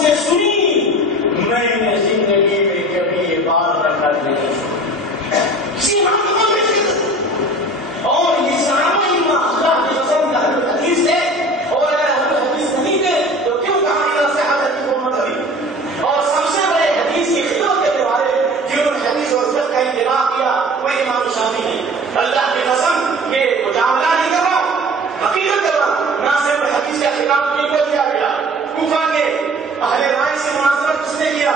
سے سنی میں نے زندگی میں کبھی یہ بات رکھا نہیں. کسی اور یہ صحابہ اللہ کے قسم کا حدیث ہے. اور اگر حدیث نہیں تھے تو کیوں کہا صحابہ کو مت ہوئی. اور سب سے بڑے حدیث کی خدمت کرنے والے جنہوں نے حدیث اور فقہ کا انتخاب کیا وہ امام شافعی ہیں. اللہ کی قسم یہ مجاملہ نہیں کر رہا حقیقت کر رہا. نہ صرف حدیث کا خطاب کن کو دیا گیا, کوفہ کے اہل رائے سے مناظرہ کس نے کیا,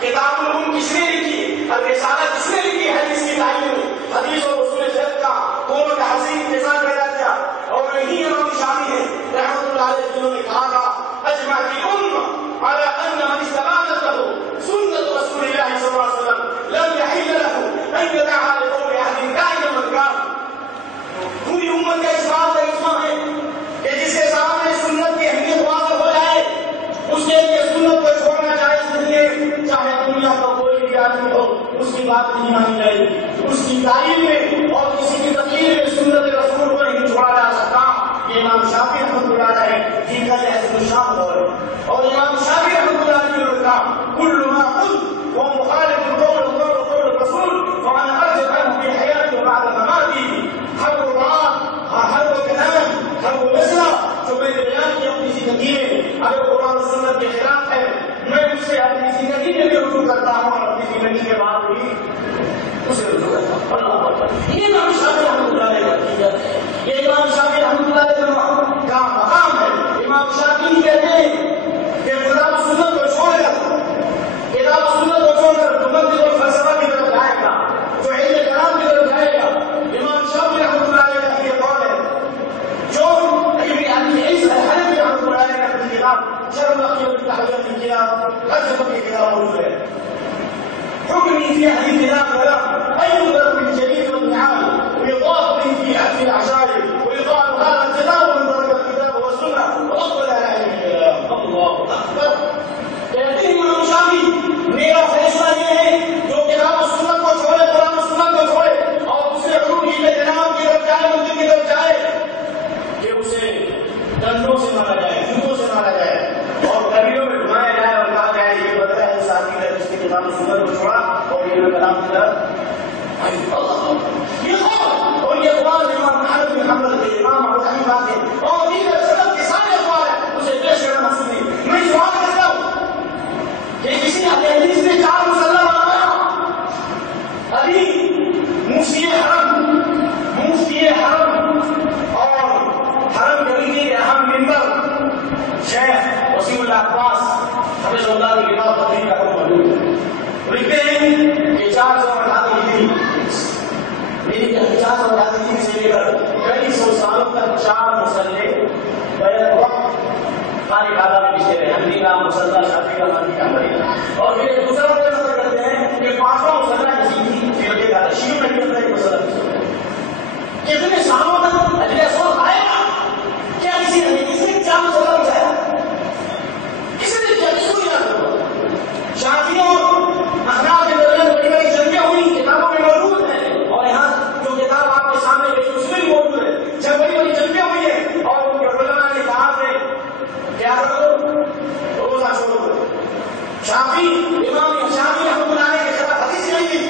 کتاب العلوم کس نے لکھی, الرسالہ کس نے لکھی, حدیث کی تعلیم میں حدیث اور اصول فقہ کا دونوں کا حسین انتظام پیدا کیا. اور یہی امام شافعی ہیں رحمۃ اللہ علیہ جنہوں نے کہا تھا اجمعت الامہ على ان من استبانت له سنة رسول الله صلى الله عليه وسلم لم يحل له ان يدعها لقول احد كائنا من كان. پوری امت کا اس بات کا اجماع ہے کہ جس کے سامنے سنت کی اہمیت واضح ہو جائے اس کے لیے سنت کو چھوڑنا جائز نہیں ہے, چاہے دنیا کا کوئی بھی آدمی ہو اس کی بات نہیں مانی جائے گی. اس کی تعلیم میں اور کسی کی تقریر میں سنت رسول کو نہیں چھوڑا جا سکتا. یہ امام شافعی رحمۃ اللہ علیہ جن کا لحظ الشام دور ہے. اور امام شافعی رحمۃ اللہ علیہ نے کہا کل ما قلت وہ مخالف قول الرسول فانا ارجع عنه في حياتي وبعد مماتي. ہر وہ بات ہر وہ کلام ہر وہ مسئلہ جو میں نے بیان کیا اپنی زندگی میں اگر قرآن و سنت کے خلاف ہے میں اس سے اپنی زندگی میں بھی رجوع کرتا ہوں اور اپنی زندگی کے بعد بھی اسے رجوع کرتا ہوں. اللہ اکبر. یہ امام شافعی رحمۃ اللہ علیہ کا عقیدہ ہے. یہ امام شافعی رحمۃ اللہ علیہ کا مقام ہے. امام شافعی کہتے ہیں کہ کتاب و سنت کو چھوڑ کر کتاب و سنت کو چھوڑ کر منطق اور فلسفہ کی طرف جائے گا, جو علم کلام کی طرف جائے گا. امام شافعی رحمۃ اللہ علیہ کا یہ قول ہے. جو حنفی رحمۃ اللہ علیہ کا کتاب شرح عقیدۃ التحویہ کی کتاب حجت کی کتاب موجود ہے. حكمي في حديث لا خلاف أي ضرب جديد والنعال ويضاف في الأعشار ويقال هذا الكتاب من ضرب الكتاب والسنة وأقبل على علم الله أكبر. کہتے ہیں امام شافعی میرا فیصلہ یہ ہے جو کتاب و سنت کو چھوڑے قرآن و سنت کو چھوڑے اور اسے علوم کی کلام کی طرف جائے منطق کی طرف جائے کہ اسے ڈنڈوں سے مارا جائے, جوتوں سے مارا جائے اور قبیلوں میں گھمایا جائے اور کہا جائے یہ بدلا ہے ساتھی ہے جس نے کتاب و سنت کو چھوڑا اور یہ کلام کی طرف یہ اور یہ اقوال امام احمد بن حنبل کے, امام ابو حنیفہ کے اور دیگر سلف کے سارے اقوال ہیں. اسے پیش کرنا مقصود نہیں. میں سوال کرتا ہوں کہ کسی حدیث نے 4 مسلح بنایا, ابھی مفتی حرم اور حرم کمیٹی کے اہم ممبر شیخ وسیم اللہ عباس حفظ اللہ کی کتاب تقریر کا موجود ہے. لکھتے ہیں کہ 488 میری 488 سے لے کر کئی سو سالوں تک 4 مسلح بیت وقت سارے خاصہ میں پچھلے رہے. حنفی کا مسلح, شافعی کا, مالکی کا, حنبلی کا. اور پھر دوسرا وجہ نظر کرتے ہیں کہ 5واں مسلح کسی فرقے کا شیعہ میں کتنا ایک مسلح کتنے سالوں تک اجلے سوال آئے گا. کیا کسی نے 4 مسلح بچایا؟ کسی نے کیا کسی کو یاد ہوگا؟ شافعی اور احناف کے درمیان بڑی بڑی جنگیں ہوئی, کتابوں میں موجود ہیں اور یہاں جو کتاب آپ کے سامنے گئی اس میں بھی موجود ہے. جب بڑی بڑی جنگیں ہوئی ہیں اور ان کے علماء نے کہا کہ کیا کرو روزہ چھوڑو. شافعی امام شافعی رحمۃ اللہ علیہ کے خلاف حدیث نہیں تھی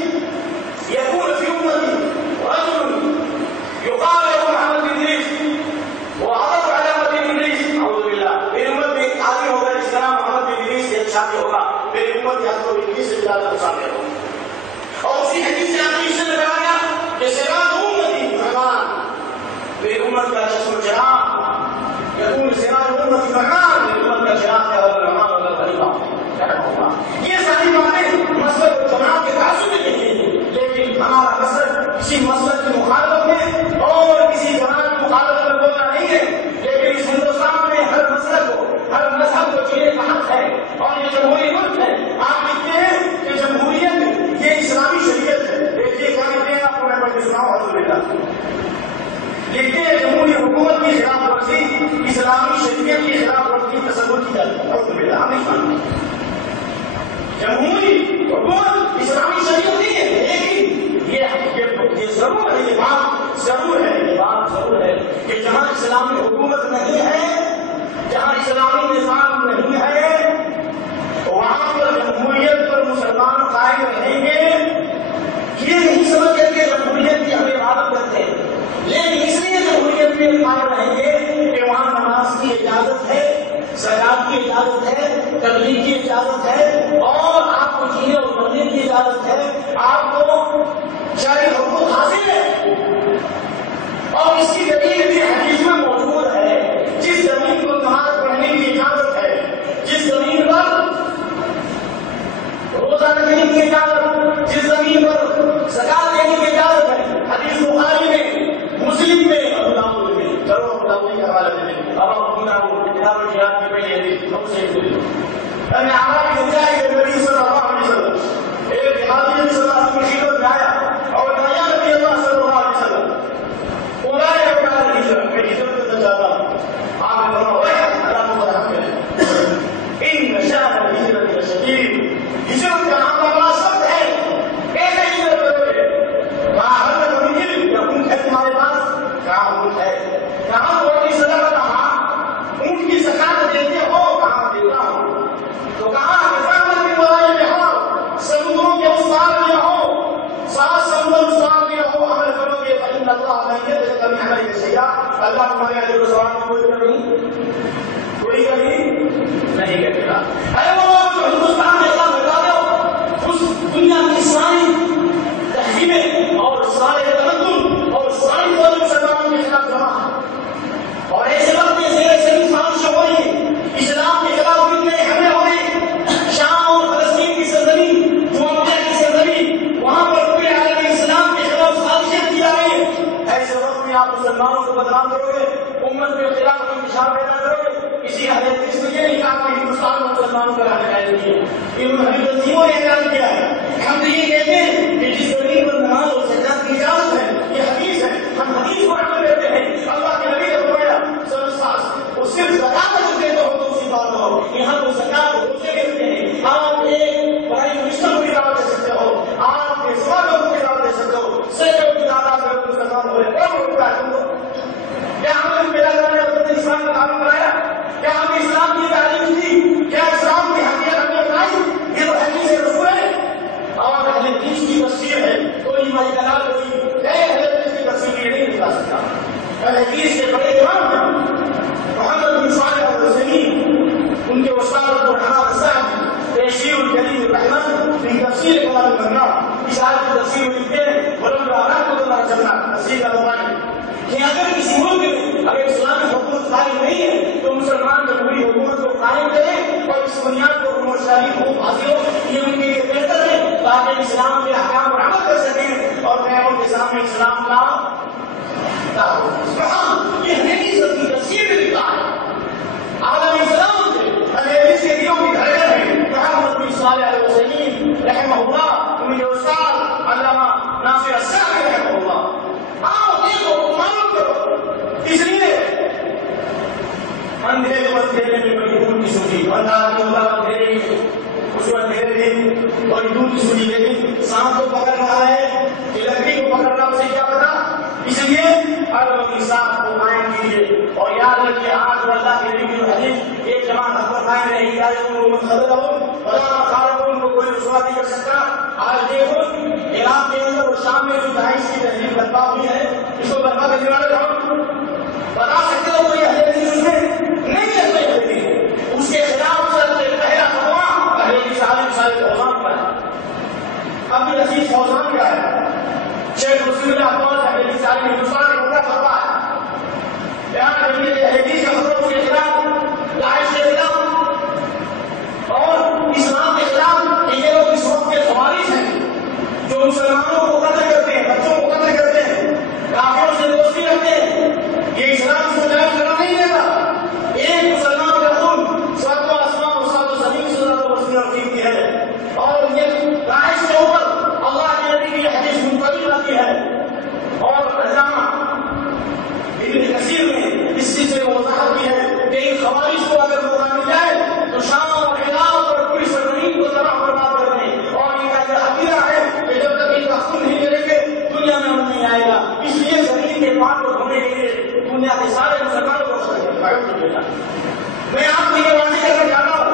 یقول فی امتی رجل یقال له محمد بن ادریس وعرض علامت بن ادریس اعوذ باللہ. میری امت میں ایک آدمی ہوگا جس کا نام محمد بن ادریس ایک شافعی ہوگا. میری امت کے حضرت بن ادریس سے زیادہ شافعی ہوگا. اور اسی حدیث سے آپ نے کہا گیا کہ سراج امتی رحمان, میری امت کا شخص الجناب یقول سراج امتی رحمان, میری امت کا شراف کا رحمان ہوگا خلیفہ. یہ ساری باتیں مسلک و جماعت کے تعصب میں کہتی ہیں, لیکن ہمارا مسلک کسی مسلک کی مخالفت میں اور کسی جماعت کی مخالفت میں بولنا نہیں ہے. لیکن اس ہندوستان میں ہر مسلک کو, ہر مذہب کو جینے کا حق ہے اور یہ جمہوری ملک ہے. آپ لکھتے ہیں کہ جمہوریت یہ اسلامی شریعت ہے. دیکھیے کیا لکھتے ہیں, آپ کو میں پڑھ کے سناؤں. الحمدللہ لکھتے ہیں جمہوری حکومت کی خلاف ورزی اسلامی شریعت کی خلاف ورزی تصور کی جاتی ہے. الحمدللہ ہم نہیں مانتے جمہوری حکومت اسلامی شریعت نہیں ہے, لیکن یہ ضرور ہے, یہ بات ضرور ہے, یہ بات ضرور ہے کہ جہاں اسلامی حکومت نہیں ہے, جہاں اسلامی نظام نہیں ہے, قائم رہیں گے، یہ نہیں سمجھ کر کے جمہوریت کی ہمیں عادت کرتے ہیں، لیکن اس لیے جمہوریت میں قائم رہیں گے کہ وہاں نماز کی اجازت ہے، زکات کی اجازت ہے، تبلیغ کی اجازت ہے، اور آپ کو جینے اور مرنے کی اجازت ہے، آپ کو شرعی حقوق حاصل ہے، اور اس کی دلیل بھی حدیث میں موجود ہے۔ جس زمین کو نماز پڑھنے کی اجازت ہے، جس زمین پر روزہ رکھنے کی اجازت، جس زمین پر زکات دینے کی اجازت ہے، حدیث بخاری میں، مسلم میں، ابو داؤد میں، چلو ابو داؤد کے حوالے سے ابو داؤد کتاب الجہاد کی پہلی حدیث ہم سے یعنی ہماری سچائی کے نبی صلی اللہ علیہ وسلم ایک دیہاتی نبی صلی اللہ علیہ وسلم کی خدمت میں آیا اور نیا نبی اللہ صلی اللہ علیہ وسلم اولئک افعال الہجرۃ، میں ہجرت کرنا چاہتا ہوں، آپ نے فرمایا اللہ کو برحمت ہے ان شأن الہجرۃ لشدید، ہجرت کا معاملہ بڑا سخت ہے، کیسے ہجرت کرو گے؟ وہاں ہر کبھی علم یا اونٹ ہے تمہارے پاس؟ کہاں اونٹ ہے؟ کہاں روٹی صدقہ؟ کہاں اونٹ کی زکات دیتے ہو؟ کہاں دیتا ہوں؟ تو کہاں حفاظت کے ملائے میں ہو، سمندروں کے اس پار میں ہو، سات سمندر اس پار میں ہو، عمل کرو گے فإن اللہ من يتق من عملك شيئا، اللہ تمہارے اجر و ثواب میں کوئی کمی نہیں کرے گا۔ اے وہ جو ہندوستان میں اللہ بتا دو، اس دنیا کی ساری تہذیبیں اور سارے تمدن اور ساری قوم مسلمانوں کے خلاف جمع ہے، اور ایسے وقت میں ایسے سازش ہو رہی ہے، اسلام کے خلاف اتنے حملے ہو رہے ہیں، شام اور فلسطین کی سرزمین، جمعہ کی سرزمین، وہاں پر پورے عالم اسلام کے خلاف سازشیں کی جا رہی ہیں، ایسے وقت میں آپ مسلمانوں کو بدنام کرو گے، امت کے خلاف انتشار پیدا کرو گے۔ اسی حدیث میں یہ نہیں کہا کہ ہندوستان میں مسلمانوں کا رہنا جائز نہیں ہے، ان تنظیموں نے اعلان کیا ہے۔ ہم تو یہ کہتے ہیں کہ جس زمین پر نماز اور زکات کی اجازت ہے، یہ حدیث ہے، ہم حدیث کو عمل کرتے ہیں۔ اللہ کے نبی نے فرمایا وہ صرف زکات اگر دیتے ہو تو اسی بات ہو، یہاں تو زکات روزے دیتے ہیں، آپ ایک بڑائی منسٹر کو دعوت دے سکتے ہو، آپ کے سوالوں کو دعوت دے سکتے ہو، سینکڑوں کی تعداد میں مسلمان ہوئے اور روکتا ہے تم کو کیا ہم نے پیدا کرنے اور اسلام کا تعلق کرایا؟ کیا ہم نے اسلام کی تعلیم دی؟ کیا اسلام کی حقیقت ہم نے اپنائی؟ یہ تو حدیث رسول ہے اور اہل حدیث کی تفسیر ہے، کوئی مائی کلام کوئی اہل حدیث کی تفسیر یہ نہیں بتا سکتا۔ اہل حدیث کے بڑے امام ہیں محمد بن صالح العثیمین، ان کے استاد عبدالرحمن الصاحب تیسیر الکریم الرحمن في تفسیر کلام المنار، اس آیت کی تفسیر لکھتے ہیں ولو آرام کو اللہ چلنا تفسیر کا موبائل کہ اگر کسی ملک میں اگر اسلامی حکومت قائم نہیں ہے تو مسلمان جمہوری حکومت کو قائم کریں اور اس بنیاد پر امور شرعی حقوق حاصل ہو، یہ ان کے لیے بہتر ہے تاکہ اسلام کے احکام پر عمل کر سکیں اور غیروں کے سامنے اسلام کا یہ حدیث کی تفسیر میں لکھا ہے۔ عالم اسلام سے حدیث کے دلوں کی دھڑکن ہے۔ محمد بن صالح العثیمین رحمہ اللہ، ان کے استاد علامہ ناصر السعدی رحمہ اللہ، آؤ دیکھو معلوم کرو، اس لیے اندھیرے کو اندھیرے میں مجبور کی سوچی، اندھار کے اوپر اندھیرے اس کو اندھیرے میں اور دور کی سوچی، لیکن سانپ کو پکڑ رہا ہے کہ لکڑی کو پکڑ رہا، اسے کیا پتا؟ اس لیے عدل و انصاف کو قائم کیجیے اور یاد رکھیے آج وہ اللہ کے نبی کی حدیث ایک جماعت حق پر قائم رہے گی، ان کو کوئی رسوا نہیں کر سکتا۔ آج دیکھو عراق کے اندر اور شام میں جو داعش کی تحریر برپا ہوئی ہے، اس کو برپا کرنے والے کون بتا سکتے ہو؟ کوئی حدیث اس میں نہیں ہے، اس کے خلاف پہلا فتوا حدیث عالم صاحب فوزان پر ہے۔ اب بھی عزیز فوزان کیا ہے؟ شیخ رسول اللہ فوج حدیث عالم ہندوستان کا بڑا فتوا ہے، بیان کرنے کے حدیث کے خطروں کے خلاف، داعش کے خلاف اور اسلام کے خلاف۔ یہ لوگ اس وقت کے خوارج ہیں جو مسلمانوں کو قتل کرتے ہیں، بچوں کو قتل کرتے ہیں، کافروں سے دوستی رکھتے ہیں، یہ اسلام کو جائز قرار نہیں دیتا۔ ایک مسلمان کا خون سات و آسمان اور سات و زمین سے زیادہ وسیع اور قیمتی ہے، اور یہ داعش کے اوپر اللہ کے نبی کی حدیث منتقل آتی ہے۔ اور علامہ ابن کثیر نے اس چیز سے وضاحت کی ہے کہ ان خوارج کو اگر موقع مل جائے تو شام اور عراق اور پوری سرزمین کو تباہ برباد کر دیں، اور ان کا یہ عقیدہ ہے کہ جب تک ان کا خون نہیں کریں گے دنیا میں امن نہیں آئے گا۔ اس لیے زمین کے پاک کو دھونے کے لیے دنیا کے سارے مسلمانوں کو میں آپ کو یہ واضح کرنا چاہتا ہوں